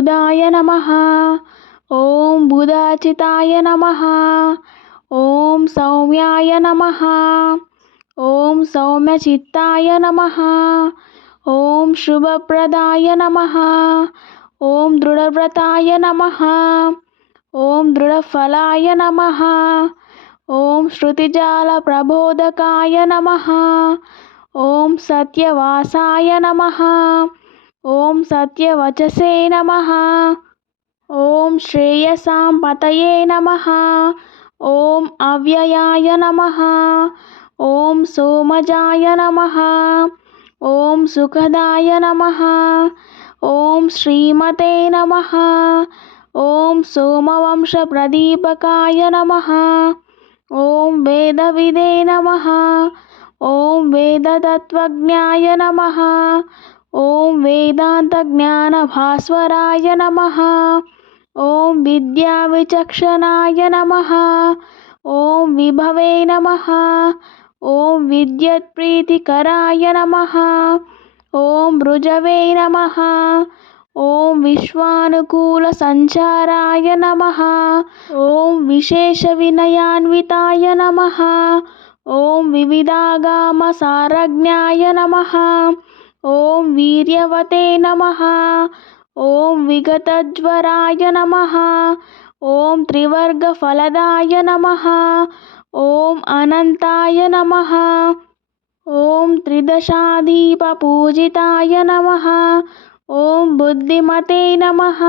बुधाय नमः। ॐ बुधाचिताय नमः। ॐ सौम्याय नमः। ॐ सौम्यचित्ताय नमः। ॐ शुभप्रदाय नमः। ॐ दृढव्रताय नमः। ॐ दृढफलाय नमः। ॐ श्रुतिजालप्रबोधकाय नमः। ॐ सत्यवासाय नमः। ॐ सत्यवचसे नमः। ॐ श्रेयसां पतये नमः। ॐ अव्ययाय नमः। ॐ सोमजाय नमः। ॐ सुखदाय नमः। ॐ श्रीमते नमः। ॐ सोमवंशप्रदीपकाय नमः। ॐ वेदविदे नमः। ॐ वेदतत्त्वज्ञाय नमः। ॐ वेदान्तज्ञानभास्वराय नमः। ॐ विद्याविचक्षणाय नमः। ॐ विभवे नमः। ॐ विद्युत्प्रीतिकराय नमः। ॐ ऋजवे नमः। ॐ विश्वानुकूलसञ्चाराय नमः। ॐ विशेषविनयान्विताय नमः। ॐ विविधागामसारज्ञाय नमः। ॐ वीर्यवते नमः। ॐ विगतज्वराय नमः। ॐ त्रिवर्गफलदाय नमः। ॐ अनन्ताय नमः। ॐ त्रिदशाधीपपूजिताय नमः। ॐ बुद्धिमते नमः।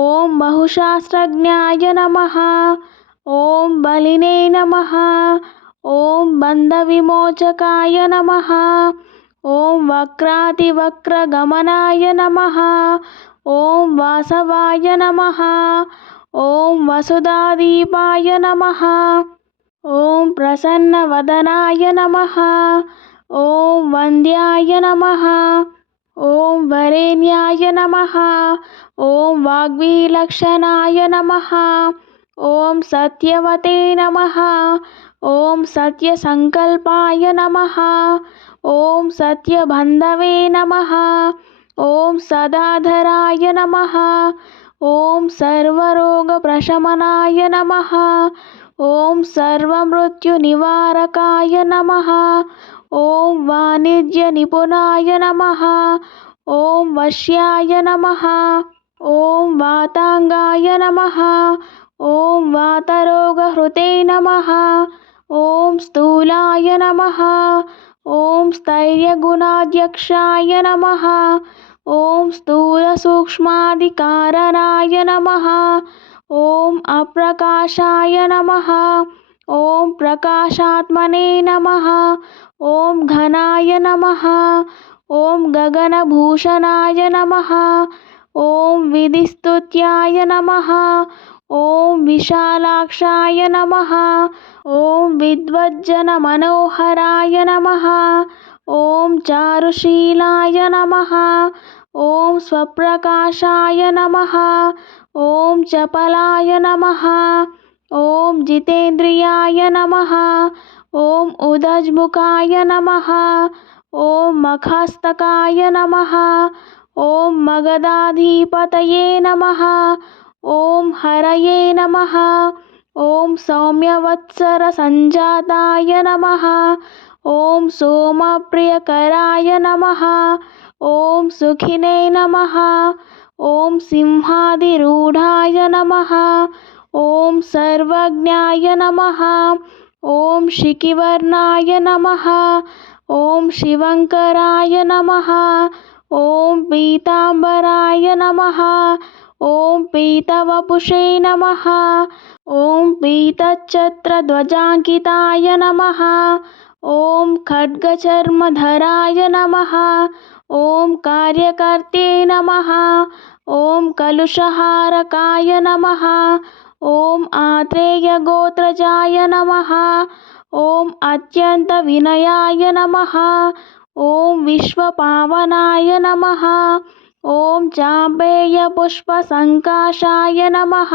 ॐ बहुशास्त्रज्ञाय नमः। ॐ बलिने नमः। ॐ बन्धविमोचकाय नमः। ॐ वक्रातिवक्रगमनाय नमः। ॐ वासवाय नमः। ॐ वसुधादीपाय नमः। ॐ प्रसन्नवदनाय नमः। ॐ वन्द्याय नमः। ॐ वरेण्याय नमः। ॐ वाग्विलक्षणाय नमः। ॐ सत्यवते नमः। ॐ सत्यसङ्कल्पाय नमः। ॐ सत्यबन्धवे नमः। ॐ सदाधराय नमः। ॐ सर्वरोगप्रशमनाय नमः। ॐ सर्वमृत्युनिवारकाय नमः। ॐ वाणिज्यनिपुणाय नमः। ॐ वश्याय नमः। ॐ वाताङ्गाय नमः। ॐ वातरोगहृते नमः। ॐ स्थूलाय नमः। ॐ स्थैर्यगुणाध्यक्षाय नमः। ॐ स्थूलसूक्ष्मादिकारणाय नमः। ॐ अप्रकाशाय नमः। ॐ प्रकाशात्मने नमः। ॐ घनाय नमः। ॐ गगनभूषणाय नमः। ॐ विधिस्तुत्याय नमः। ॐ विशालाक्षाय नमः। ॐ विद्वज्जनमनोहराय नमः। ॐ चारुशीलाय नमः। ॐ स्वप्रकाशाय नमः। ॐ चपलाय नमः। ॐ जितेन्द्रियाय नमः। ॐ उदजमुखाय नमः। ॐ मखस्तकाय नमः। ॐ मगधाधिपतये नमः। ॐ हरये नमः। ॐ सौम्यवत्सरसञ्जाताय नमः। ॐ सोमप्रियकराय नमः। ॐ सुखिने नमः। ॐ सिंहाधिरूढाय नमः। ॐ सर्वज्ञाय नमः। ॐ शिखिवर्णाय नमः। ॐ शिवङ्कराय नमः। ॐ पीताम्बराय नमः। ॐ पीतवपुषे नमः। ॐ पीतच्छत्रध्वजाङ्किताय नमः। ॐ खड्गचर्मधराय नमः। ॐ कार्यकर्ते नमः। ॐ कलुषहारकाय नमः। ॐ आत्रेयगोत्रजाय नमः। ॐ अत्यन्तविनयाय नमः। ॐ विश्वपावनाय नमः। ॐ चाम्पेयपुष्पसङ्काशाय नमः।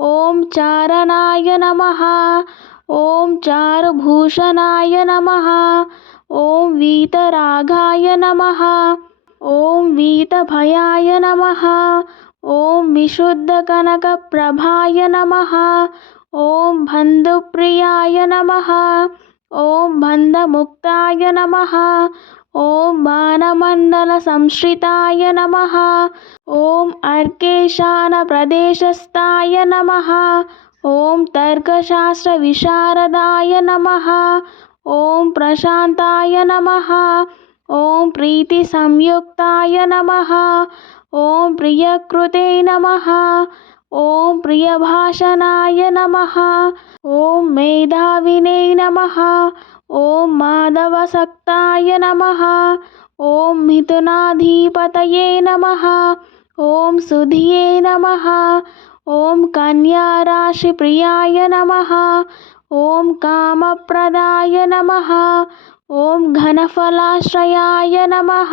ॐ चारणाय नमः। ॐ चारुभूषणाय नमः। ॐ वीतरागाय नमः। ॐ वीतभयाय नमः। ॐ विशुद्धकनकप्रभाय नमः। ॐ बन्धुप्रियाय नमः। ॐ बन्धमुक्ताय नमः। ॐ बाणमण्डलसंश्रिताय नमः। ॐ अर्केशानप्रदेशस्थाय नमः। ॐ तर्कशास्त्रविशारदाय नमः। ॐ प्रशान्ताय नमः। ॐ प्रीतिसंयुक्ताय नमः। ॐ प्रियकृते नमः। ॐ प्रियभाषणाय नमः। ॐ मेधाविने नमः। ॐ माधवसक्ताय नमः। ॐ मिथुनाधिपतये नमः। ॐ सुधिये नमः। ॐ कन्याराशिप्रियाय नमः। ॐ कामप्रदाय नमः। ॐ घनफलाश्रयाय नमः।